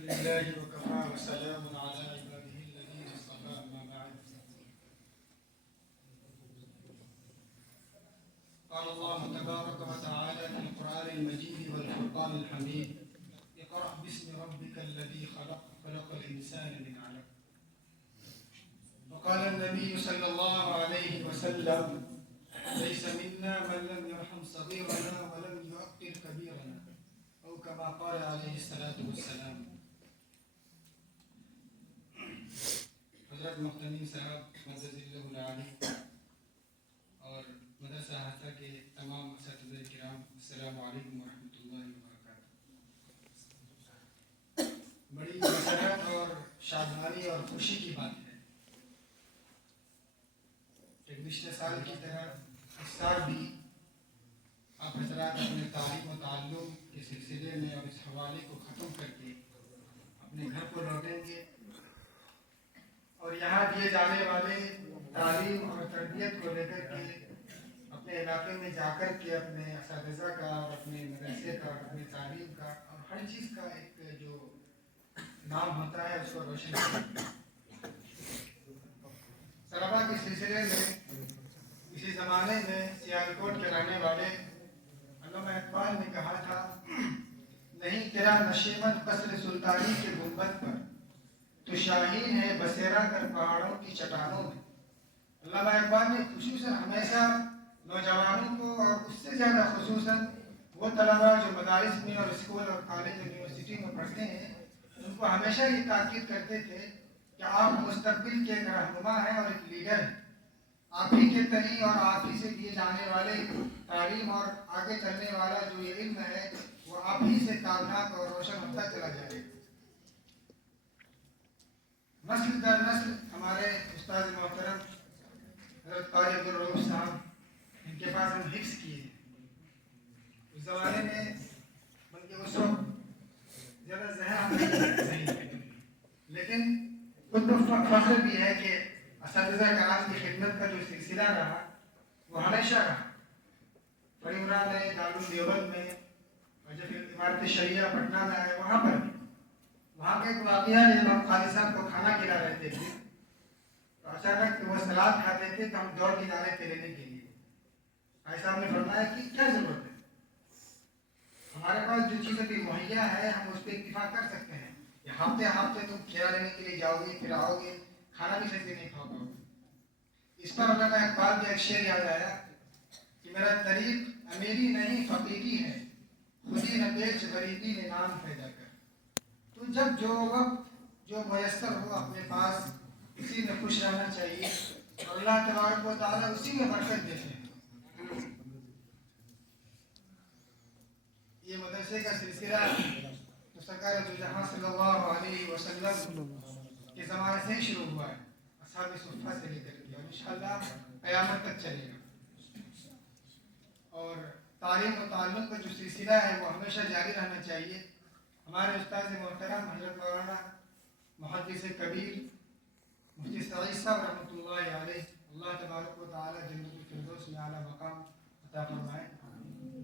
لله وكفى وسلام على عباده الذين اصطفى أما بعد. قال الله تبارك وتعالى في القرآن المجيد والفرقان الحميد: اقرأ باسم ربك الذي خلق الإنسان من علق. وقال النبي صلى الله عليه وسلم: ليس منا من لم يرحم صغيرنا ولم يوقر كبيرنا، أو كما قال عليه الصلاة والسلام. حضرت مختنین صاحب مدد اللہ العالی اور مدرسہ حاصہ کے تمام اساتذہ کرام، السلام علیکم ورحمۃ اللہ وبرکاتہ. بڑی مسرت اور شادمانی اور خوشی کی بات ہے کہ گزشتہ سال کی طرح اس سال بھی آپ حضرات اپنے تعلیم و تعلم کے سلسلے میں اور اس حوالے کو ختم کر کے اپنے گھر کو لوٹیں گے اور یہاں دیے جانے والے تعلیم اور تربیت کو لے کر کے اپنے علاقے میں جا کر کے اپنے اساتذہ کا اور اپنے مدرسے کا اور اپنی تعلیم کا اور ہر چیز کا ایک جو نام ہوتا ہے اس کو روشن کریں. طلبا کے سلسلے میں اسی زمانے میں سیالکوٹ کے رہنے والے علامہ اقبال نے کہا تھا: نہیں تیرا نشیمن قصر سلطانی کے گنبد پر، تو شاہین ہے بسیرا کر پہاڑوں کی چٹانوں میں. علامہ اقبال نے خصوصاً ہمیشہ نوجوانوں کو اور اس سے زیادہ خصوصاً وہ طلبا جو مدارس میں اور اسکول اور کالج یونیورسٹی میں پڑھتے ہیں ان کو ہمیشہ یہ تاکید کرتے تھے کہ آپ مستقبل کے ایک رہنما ہیں اور ایک لیڈر ہیں. آپ ہی کے تئیں اور آپ ہی سے دیے جانے والے تعلیم اور آگے چلنے والا جو یہ علم ہے وہ آپ ہی سے تابناک اور روشن ہوتا چلا جائے گا. نسل در نسل ہمارے استاد محترم حضرت قاری عبدالرؤوف صاحب، ان کے پاس ہم حفظ کیے اس زمانے میں، بلکہ اس وقت زیادہ ذہن نہیں، لیکن خود فخر بھی ہے کہ اساتذہ کرام کی خدمت کا جو سلسلہ رہا وہ ہمیشہ رہا. بڑی عمران میں، دارالعلوم دیوبند میں، اور جب عمارت شریعہ پٹنہ میں آئے وہاں کے ایک واقعہ ہے. امام قاضی صاحب کو کھانا کھلا رہتے تھے تو اچانک وہ سلاد کھاتے تھے تو ہم دوڑ کے جا رہے تھے لینے کے لیے. قاضی صاحب نے فرمایا کہ کیا ضرورت ہے، ہمارے پاس جو چیزیں بھی مہیا ہے ہم اس پہ اتفاق کر سکتے ہیں. یہ ہفتے تم کھیلا لینے کے لیے جاؤ گے، پھر آؤ گے، کھانا بھی صحیح سے نہیں کھا پاؤ گے. اس پر علامہ اقبال کا ایک شعر یاد آیا کہ میرا طریق امیری نہیں فقیری ہے، خودی نہ بیچ غریبی میں نام پیدا کر. تو جب جو وقت جو میسر ہو اپنے پاس اسی میں خوش رہنا چاہیے اور اللہ تبارک و تعالیٰ اسی میں برکت دیتے ہیں. یہ مدرسے کا سلسلہ تو سرکار دو جہاں صلی اللہ علیہ وسلم کے زمانے سے ہی شروع ہوا ہے، اصحاب صفہ سے لے کر کے، اور انشاءاللہ قیامت تک چلے گا. اور تعلیم و تعلم کا جو سلسلہ ہے وہ ہمیشہ جاری رہنا چاہیے. ہمارے استاد محترم حضرت مولانا محدث کبیر مفتی سعید صاحب رحمۃ اللہ علیہ، اللہ تبارک و تعالیٰ جنت الفردوس میں اعلیٰ مقام عطا فرمائے،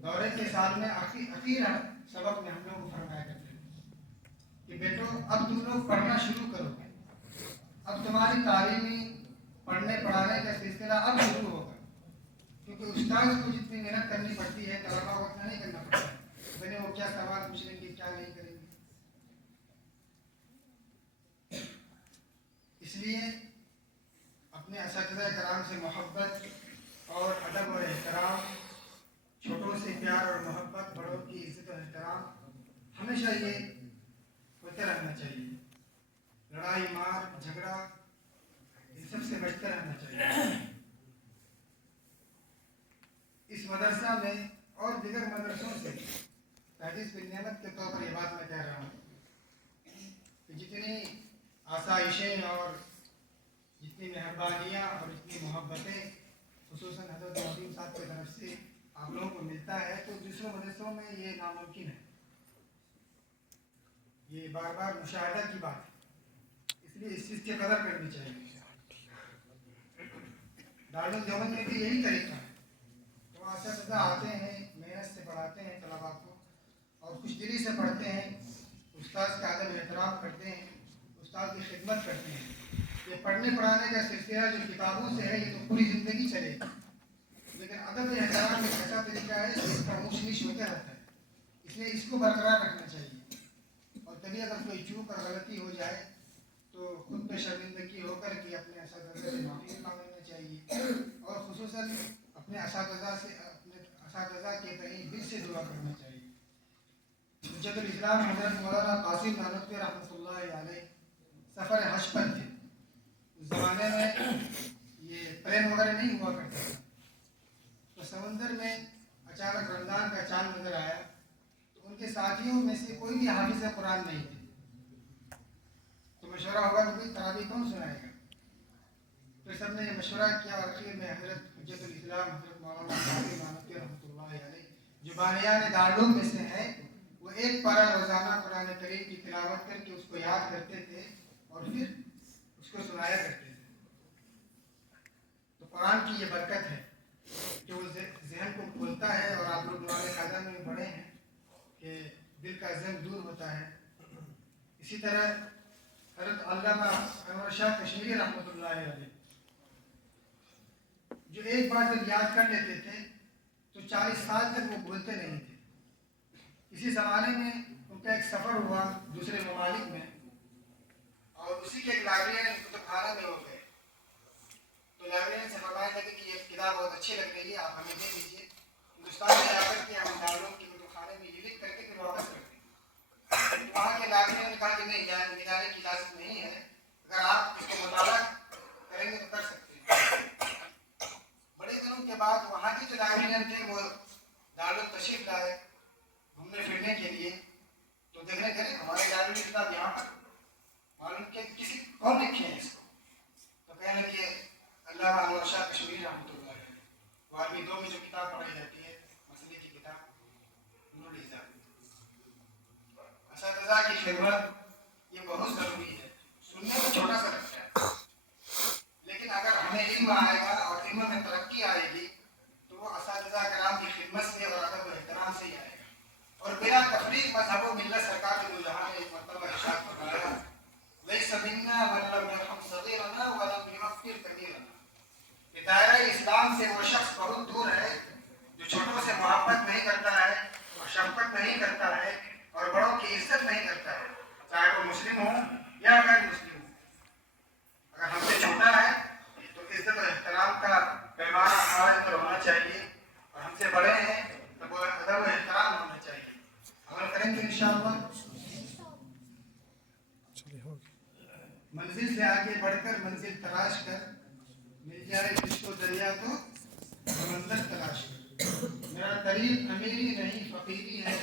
دورے کے سال میں اخیرا سبق میں ہم لوگ کو فرمایا کرتے ہیں کہ بیٹو اب تم لوگ پڑھنا شروع کرو گے، اب تمہاری تعلیمی پڑھنے پڑھانے کا سلسلہ اب شروع ہوگا. کیونکہ استاد کو جتنی محنت کرنی پڑتی ہے طلبا کو اتنا نہیں کرنا پڑتا ہے. وہ کیا سوال پوچھ لیں گے، کیا نہیں کریں گے. اس لیے اپنے اساتذہ کرام سے محبت اور ادب اور احترام، چھوٹوں سے پیار اور محبت، بڑوں کی عزت اور احترام ہمیشہ یہ ہوتے رہنا چاہیے. لڑائی مار جھگڑا ان سب سے بچتے رہنا چاہیے. اس مدرسہ میں اور دیگر مدرسوں سے تحدیث کی نعمت کے طور پر یہ بات میں کہہ رہا ہوں کہ جتنی آسائشیں اور جتنی مہربانیاں اور جتنی محبتیں خصوصاً حضرت محدود صاحب کی طرف سے آپ لوگوں کو ملتا ہے تو دوسرے مدرسوں میں یہ ناممکن ہے. یہ بار بار مشاہدہ کی بات ہے، اس لیے اس چیز کی قدر کرنی چاہیے. دارالعلوم دیوبند میں بھی یہی طریقہ ہے. اساتذہ آتے ہیں، محنت سے پڑھاتے ہیں طلبا کو اور خوش دلی سے پڑھتے ہیں. استاد کا ادب احترام خطاب کرتے ہیں, استاد کی خدمت کرتے ہیں. یہ پڑھنے پڑھانے کا سلسلہ جو کتابوں سے ہے یہ تو پوری زندگی چلے گا, لیکن ادب احترام ایک ایسا طریقہ ہے جس کا موش نیش ہوتا رہتا ہے, اس لیے اس کو برقرار رکھنا چاہیے. اور کبھی اگر کوئی چوک اور غلطی ہو جائے تو خود پہ شرمندگی ہو کر کے اپنے اساتذہ سے معافی مانگ لینا چاہیے, اور خصوصاً اپنے اساتذہ کے تئیں دل سے دعا کرنا چاہیے. حجت الاسلام حضرت مولانا قاسم نانوتوی رحمۃ اللہ علیہ سفر حج پر تھے. اس زمانے میں یہ پلین وغیرہ نہیں ہوا کرتا تھا, تو سمندر میں اچانک رمضان کا چاند نظر آیا, تو ان کے ساتھیوں میں سے کوئی بھی حافظ قرآن نہیں تھے. تو مشورہ ہوا کہ کوئی تراویح کون سنائے گا. تو سب نے یہ مشورہ کیا, اور آخر میں حضرت حجت الاسلام حضرت مولانا قاسم نانوتوی رحمۃ اللہ علیہ جو بانیان دارالعلوم میں سے ہیں, وہ ایک پارہ روزانہ قرآن کریم کی تلاوت کر کے اس کو یاد کرتے تھے اور پھر اس کو سنایا کرتے تھے. تو قرآن کی یہ برکت ہے کہ وہ ذہن کو کھولتا ہے, اور آپ لوگ نوال خواجہ میں پڑھے ہیں کہ دل کا ذہن دور ہوتا ہے. اسی طرح حضرت علامہ انور شاہ کشمیری رحمۃ اللہ علیہ جو ایک بار جب یاد کر لیتے تھے تو 40 سال تک وہ بھولتے نہیں تھے. اسی زمانے میں ان کا ایک سفر ہوا دوسرے ممالک میں, اور اسی کے ایک لائبریرین کتب خانہ میں ہو گئے. تو لائبریرین سے فرمایا لگے کہ یہ کتاب بہت اچھی لگ رہی ہے, آپ ہمیں دے دیجیے. ہندوستان میں جا کر کے ہم دارالعلوم کے کتب خانے میں یہ لکھ کر کے پھر واپس کرتے ہیں. وہاں کے لائبریرین نے کہا کہ نہیں, جانے کی اجازت نہیں ہے, اگر آپ اس کو مطالعہ کریں گے تو کر سکتے ہیں. بڑے دنوں کے بعد وہاں کے جو لائبریرین تھے وہ دارالعلوم تشریف لائے گھومنے پھرنے کے لیے. تو دیکھنے کریں ہمارے دارالعلوم کی کتاب یہاں پر معلوم کہ کسی کون لکھے ہیں اس کو. تو کہنے لگے علامہ انور شاہ کشمیری رحمۃ اللہ علیہ, وہ عربی 2 میں جو کتاب پڑھی جاتی ہے مسئلے کی کتاب نور الحجاب. اساتذہ کی خدمت یہ بہت ضروری ہے. سننے میں چھوٹا سا لگتا ہے, لیکن اگر ہمیں علم آئے گا اور علم میں ترقی آئے گی تو وہ اساتذہ کرام کی خدمت سے اور ادب و احترام سے ہی آئے گا. اور بلا تفریق مذہب و ملت سرکار دو جہاں نے ایک مرتبہ ارشاد فرمایا لیس منا من لم یرحم صغیرنا ولم یوقر کبیرنا. کہ دائرہ اسلام سے وہ شخص بہت دور ہے جو چھوٹوں سے محبت نہیں کرتا ہے اور شفقت نہیں کرتا ہے اور بڑوں کی عزت نہیں کرتا ہے, چاہے وہ مسلم ہو یا غیر مسلم ہو. اگر ہم سے چھوٹا ہے تو عزت و احترام کا پیمانہ ہمارے اندر ہونا چاہیے, اور ہم سے بڑے ہیں تو وہ ادب و احترام ہونا چاہیے. عمل کریں گے انشاءاللہ. منزل سے آگے بڑھ کر منزل تلاش کر, مل جائے جس کو دریا تو سمندر تلاش کر. میرا طریق امیری نہیں فقیری ہے,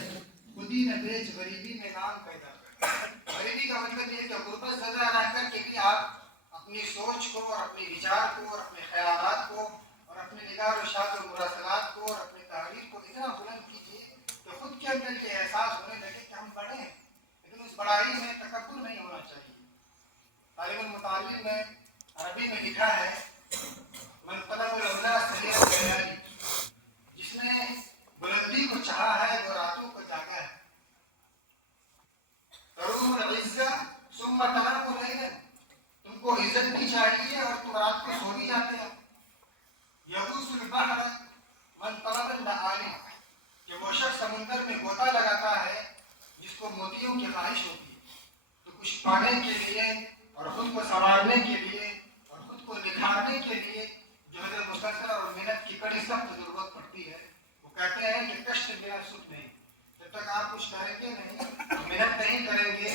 خودی نہ بیچ غریبی میں نام پیدا کر. غریبی کا مطلب یہ ہے کہ غربت زدہ رہ کر کے بھی آپ اپنی سوچ کو اور اپنے وچار کو اور اپنے خیالات کو اور اپنے نگار و شاد و مراسلات کو اور اپنے تحریر کو اتنا بلند کیجیے کہ خود کے اندر یہ احساس ہونے لگے کہ ہم بڑے ہیں, لیکن اس بڑائی میں تکبر نہیں ہونا چاہیے. طالب المتعلم میں عربی میں لکھا ہے من طلب العلا سہر اللیالی, جس نے بلندی کو چاہا ہے وہ راتوں کو جاگا ہے. تروم العزت ثم تنام لیلا, تم کو عزت بھی چاہیے اور تم رات کو سو بھی جاتے ہو. یغوص البحر من طلب اللآلی, کہ وہ شخص سمندر میں غوطہ لگاتا ہے جس کو موتیوں کی خواہش ہوتی ہے. تو کچھ پانے کے لیے اور خود کو سنوارنے کے لیے اور خود کو نکھارنے کے لیے جہد مسلسل اور محنت کی بڑی سخت ضرورت پڑتی ہے. وہ کہتے ہیں کہ کشٹ بنا سکھ نہیں. جب تک آپ کچھ کریں گے نہیں, محنت نہیں کریں گے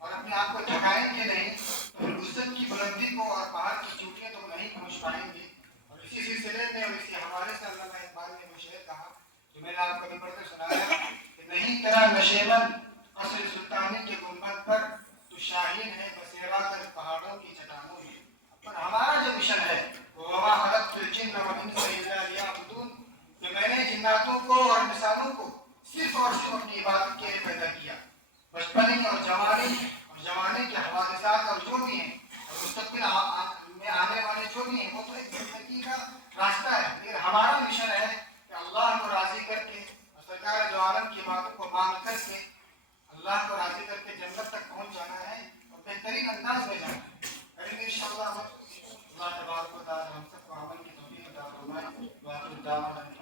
اور اپنے آپ کو تھکائیں گے نہیں, تو عزت کی بلندی کو اور پہاڑ کی چوٹیاں تو نہیں پہنچ پائیں گے. اور اسی سلسلے میں اور اسی حوالے سے علامہ اقبال نے وہ شعر کہا جو میں نے آپ کو ابھی پڑھ کر سنایا کہ نہیں تیرا نشیمن قصر سلطانی کے گنبد پر, تو شاہین ہے بسیرا کر پہاڑوں کی چٹانوں میں. پر ہمارا جو مشن ہے وہ وما خلقت الجن والانس الا لیعبدون, کہ میں نے جناتوں کو اور انسانوں کو صرف اور صرف اپنی عبادت کے لیے پیدا کیا. بچپنے اور جوانی کے حوادثات اور جو بھی ہیں اور مستقبل میں آنے والے جو بھی ہیں وہ تو ایک زندگی کا راستہ ہے, لیکن ہمارا مشن ہے کہ اللہ کو راضی کر کے اور سرکار دو عالم کی باتوں کو مان کر کے اللہ کو راضی کر کے جنت تک پہنچ جانا ہے. انداز میں جانا کریں گے انشاءاللہ. اللہ تبارک و تعالی ہم سب کو عمل کی توفیق عطا فرمائے.